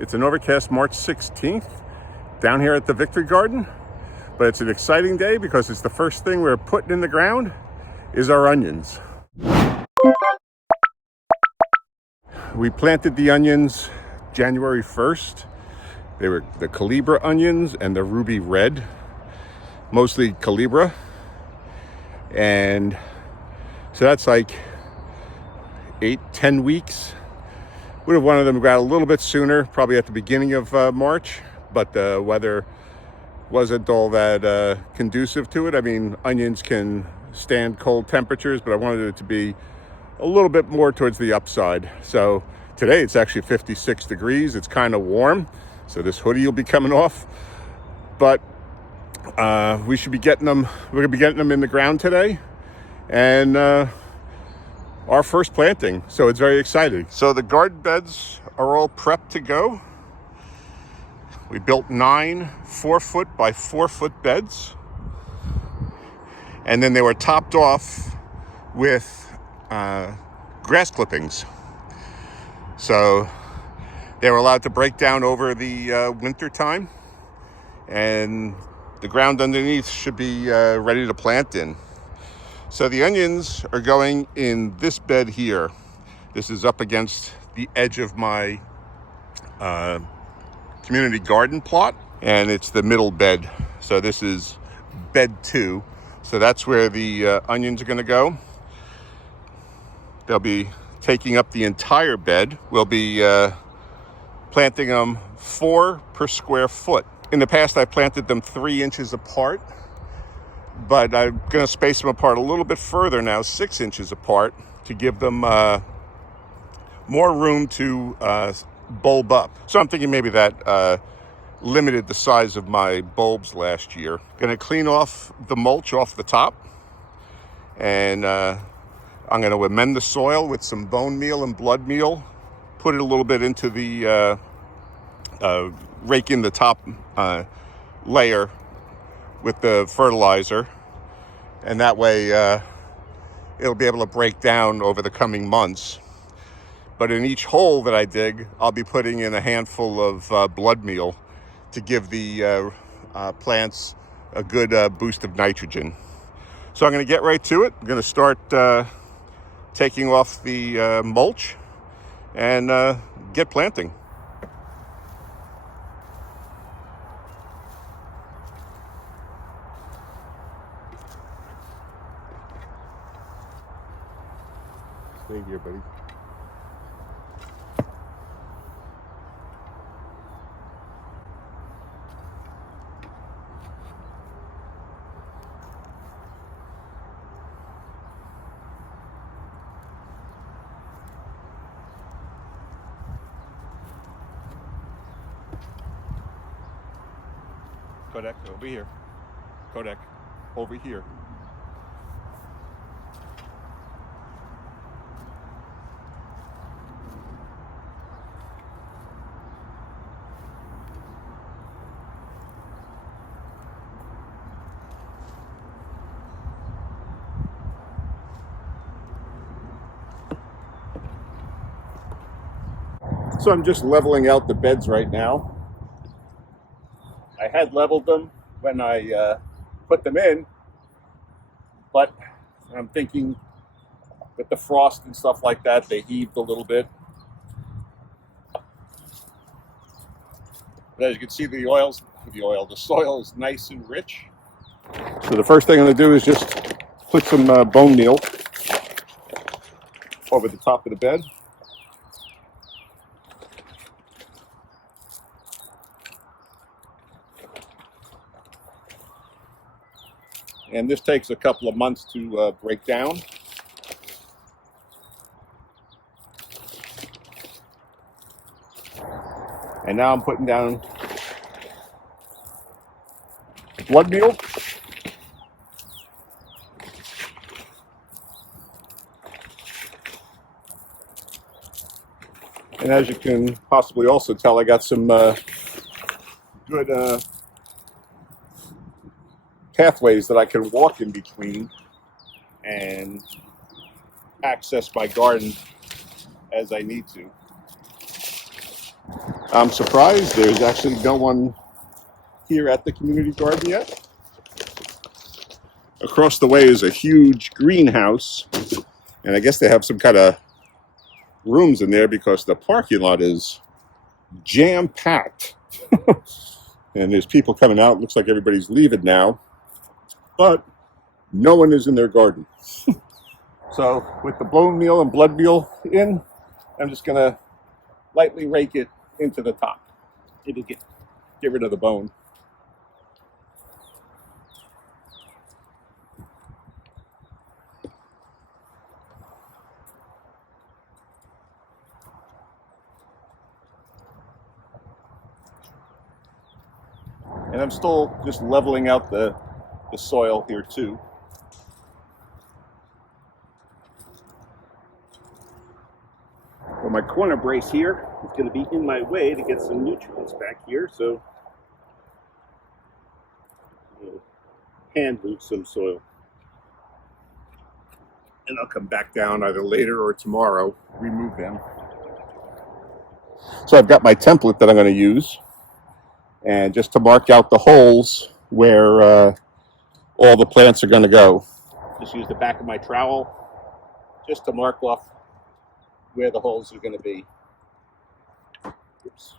It's an overcast March 16th down here at the Victory Garden, but it's an exciting day because it's the first thing we're putting in the ground is our onions. We planted the onions January 1st. They were the Calibra onions and the ruby red, mostly Calibra. And so that's like 8-10 weeks. Would have wanted them to go out a little bit sooner, probably at the beginning of March, but the weather wasn't all that conducive to it. I mean, onions can stand cold temperatures, but I wanted it to be a little bit more towards the upside. So today it's actually 56 degrees. It's kind of warm, so this hoodie will be coming off. But we should be getting them. We're gonna be getting them in the ground today, and our first planting. So it's very exciting. So the garden beds are all prepped to go. We built 9 4-foot by 4-foot beds, and then they were topped off with grass clippings. So they were allowed to break down over the winter time, and the ground underneath should be ready to plant in. So the onions are going in this bed here. This is up against the edge of my community garden plot, and it's the middle bed. So this is bed 2. So that's where the onions are going to go. They'll be taking up the entire bed. We'll be planting them 4 per square foot. In the past, I planted them 3 inches apart, but I'm going to space them apart a little bit further now, 6 inches apart, to give them more room to bulb up. So I'm thinking maybe that limited the size of my bulbs last year. Going to clean off the mulch off the top, and I'm going to amend the soil with some bone meal and blood meal, put it a little bit into the rake in the top layer with the fertilizer, and that way it'll be able to break down over the coming months. But in each hole that I dig, I'll be putting in a handful of blood meal to give the plants a good boost of nitrogen. So I'm going to get right to it. I'm going to start taking off the mulch and get planting. Stay here, buddy. Kodak, over here. Kodak, over here. So I'm just leveling out the beds right now. I had leveled them when I put them in, but I'm thinking with the frost and stuff like that, they heaved a little bit. But as you can see, the soil is nice and rich. So the first thing I'm going to do is just put some bone meal over the top of the bed. And this takes a couple of months to break down. And now I'm putting down blood meal. And as you can possibly also tell, I got some good pathways that I can walk in between and access my garden as I need to. I'm surprised there's actually no one here at the community garden yet. Across the way is a huge greenhouse, and I guess they have some kind of rooms in there because the parking lot is jam-packed. And there's people coming out. Looks like everybody's leaving now, but no one is in their garden. So with the bone meal and blood meal in, I'm just gonna lightly rake it into the top. It'll get rid of the bone. And I'm still just leveling out the soil here too. Well, my corner brace here is going to be in my way to get some nutrients back here, so I'll hand root some soil. And I'll come back down either later or tomorrow, remove them. So I've got my template that I'm going to use, and just to mark out the holes where all the plants are going to go. Just use the back of my trowel just to mark off where the holes are going to be. Oops.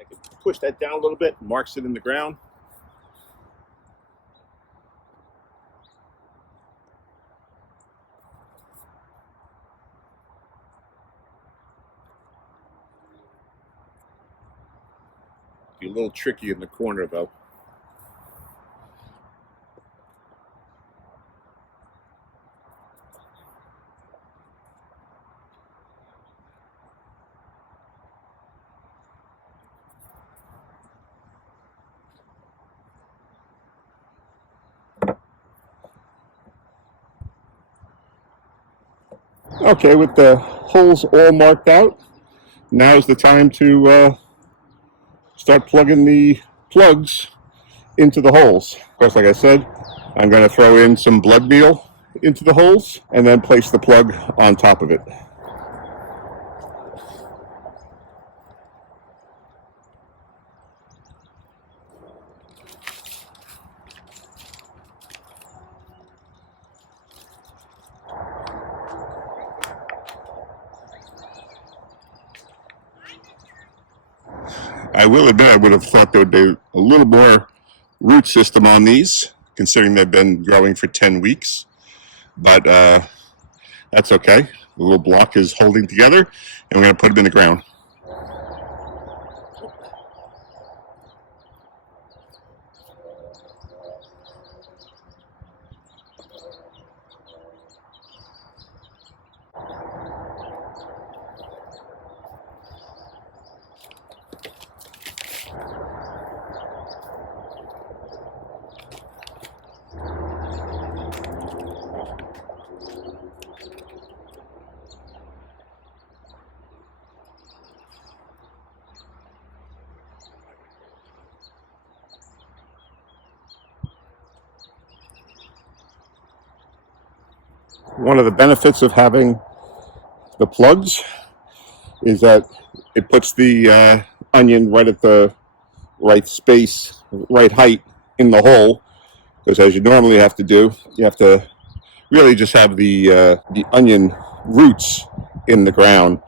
I can push that down a little bit, marks it in the ground. Be a little tricky in the corner though. Okay, with the holes all marked out, now's the time to start plugging the plugs into the holes. Of course, like I said, I'm going to throw in some blood meal into the holes and then place the plug on top of it. I will admit I would have thought there would be a little more root system on these, considering they've been growing for 10 weeks. But that's okay. The little block is holding together, and we're going to put them in the ground. One of the benefits of having the plugs is that it puts the onion right at the right space, right height in the hole, because as you normally have to do, you have to really just have the onion roots in the ground,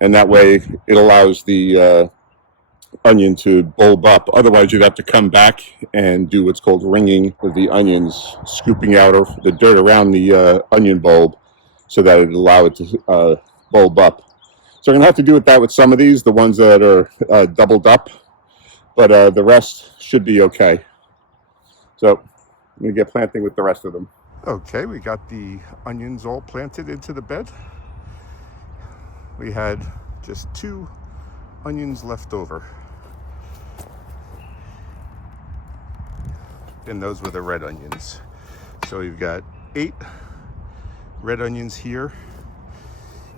and that way it allows the onion to bulb up. Otherwise, you'd have to come back and do what's called ringing with the onions, scooping out the dirt around the onion bulb so that it'd allow it to bulb up. So I'm going to have to do it that with some of these, the ones that are doubled up, but the rest should be okay. So I'm going to get planting with the rest of them. Okay, we got the onions all planted into the bed. We had just 2 onions left over. And those were the red onions. So we've got 8 red onions here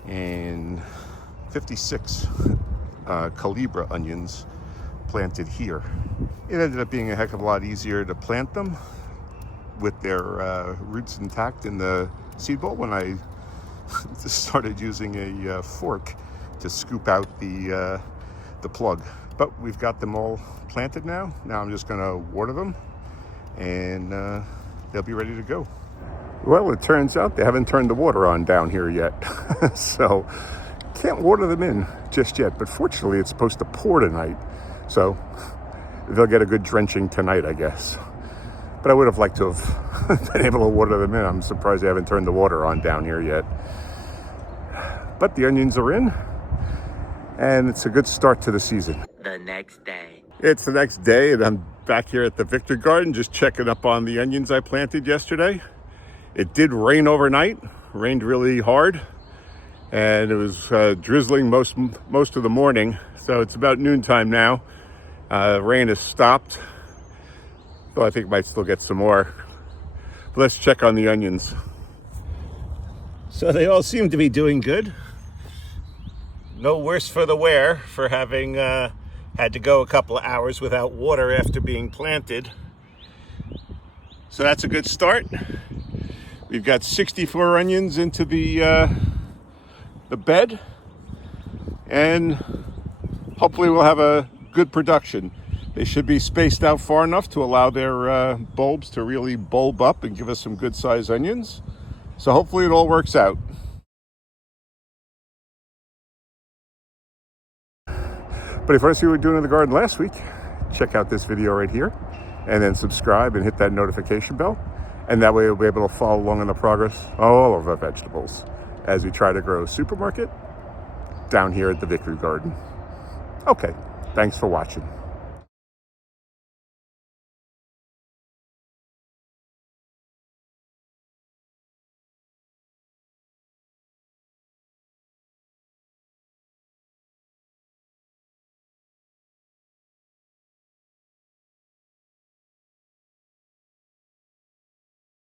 and 56 Calibra onions planted here. It ended up being a heck of a lot easier to plant them with their roots intact in the seed bowl when I started using a fork to scoop out the plug. But we've got them all planted now. Now I'm just gonna water them and they'll be ready to go. Well, it turns out they haven't turned the water on down here yet. So can't water them in just yet, but fortunately it's supposed to pour tonight. So they'll get a good drenching tonight, I guess. But I would have liked to have been able to water them in. I'm surprised they haven't turned the water on down here yet. But the onions are in, and it's a good start to the season. The next day. It's the next day, and I'm back here at the Victor Garden, just checking up on the onions I planted yesterday. It did rain overnight, rained really hard, and it was drizzling most of the morning. So it's about noontime now. Rain has stopped, though I think might still get some more. But let's check on the onions. So they all seem to be doing good. No worse for the wear for having had to go a couple of hours without water after being planted. So that's a good start. We've got 64 onions into the bed, and hopefully we'll have a good production. They should be spaced out far enough to allow their bulbs to really bulb up and give us some good sized onions. So hopefully it all works out. But if you want to see what we were doing in the garden last week, check out this video right here, and then subscribe and hit that notification bell. And that way you'll be able to follow along in the progress of all of our vegetables as we try to grow a supermarket down here at the Victory Garden. Okay, thanks for watching.